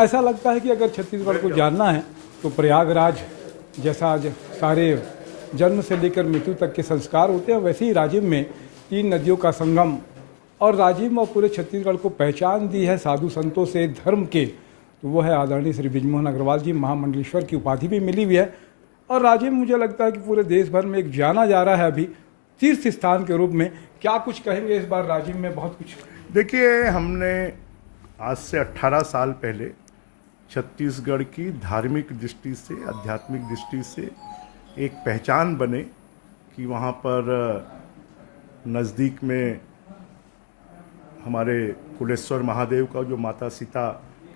ऐसा लगता है कि अगर छत्तीसगढ़ को जानना है तो प्रयागराज जैसा आज सारे जन्म से लेकर मृत्यु तक के संस्कार होते हैं, वैसे ही राजिम में 3 नदियों का संगम और राजिम और पूरे छत्तीसगढ़ को पहचान दी है साधु संतों से धर्म के, तो वो है आदरणीय श्री बृजमोहन अग्रवाल जी। महामंडलेश्वर की उपाधि भी मिली हुई है और राजिम मुझे लगता है कि पूरे देश भर में एक जाना जा रहा है अभी तीर्थ स्थान के रूप में। क्या कुछ कहेंगे इस बार राजिम में? बहुत कुछ। देखिए, हमने आज से 18 साल पहले छत्तीसगढ़ की धार्मिक दृष्टि से, आध्यात्मिक दृष्टि से एक पहचान बने कि वहाँ पर नज़दीक में हमारे कुलेश्वर महादेव का जो माता सीता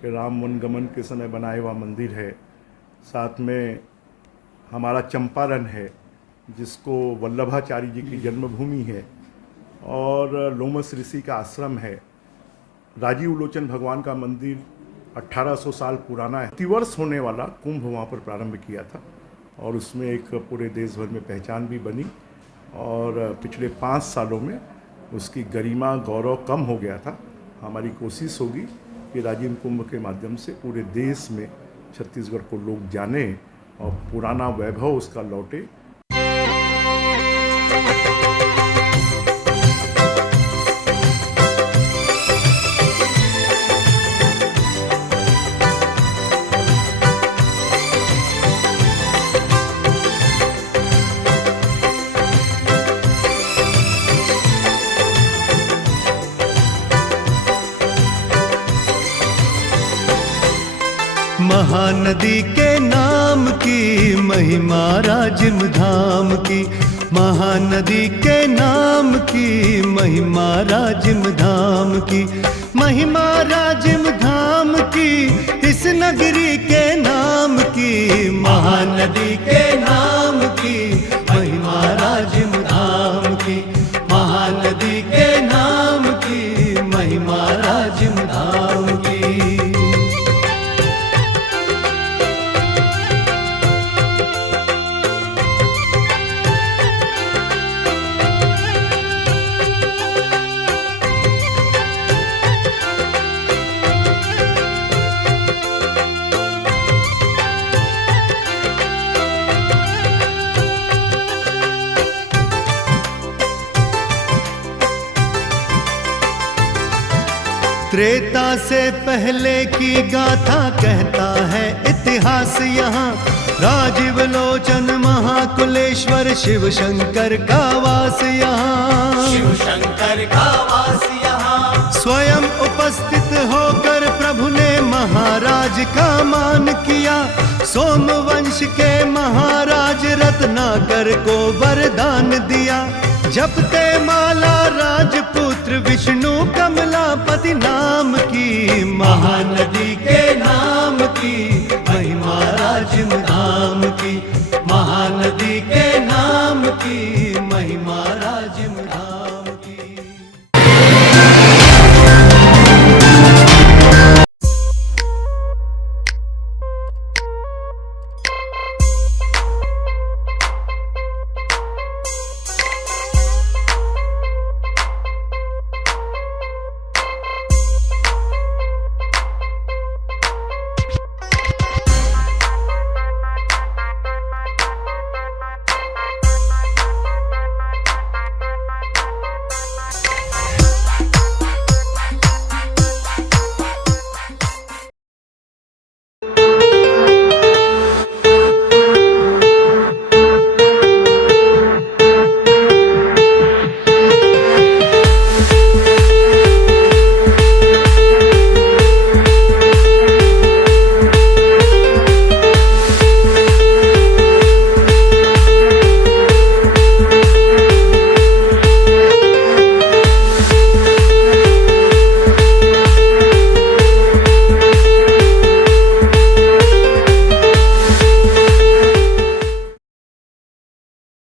के राम वनगमन के समय बनाया हुआ मंदिर है, साथ में हमारा चंपारण है जिसको वल्लभाचार्य जी की जन्मभूमि है, और लोमस ऋषि का आश्रम है। राजीव लोचन भगवान का मंदिर 1800 साल पुराना है। प्रतिवर्ष होने वाला कुंभ वहाँ पर प्रारंभ किया था और उसमें एक पूरे देश भर में पहचान भी बनी, और पिछले 5 सालों में उसकी गरिमा गौरव कम हो गया था। हमारी कोशिश होगी कि राजिम कुंभ के माध्यम से पूरे देश में छत्तीसगढ़ को लोग जाने और पुराना वैभव उसका लौटे। महानदी के नाम की महिमा राजिम धाम की, महानदी के नाम की महिमा राजिम धाम की, महिमा राजिम धाम की, इस नगरी के नाम की, महानदी के नाम की महिमा राजिम धाम की, महानदी के नाम की महिमा राजिम धाम की। त्रेता से पहले की गाथा कहता है इतिहास यहाँ, राजीव लोचन महाकुलेश्वर शिव शंकर का वास यहाँ, शिव शंकर का वास यहाँ। स्वयं उपस्थित होकर प्रभु ने महाराज का मान किया, सोमवंश के महाराज रत्नाकर को वरदान दिया, जपते माला राजपुत्र विष्णु कमलापति नाम की, महानदी के नाम की महिमा राजिम धाम की, महानदी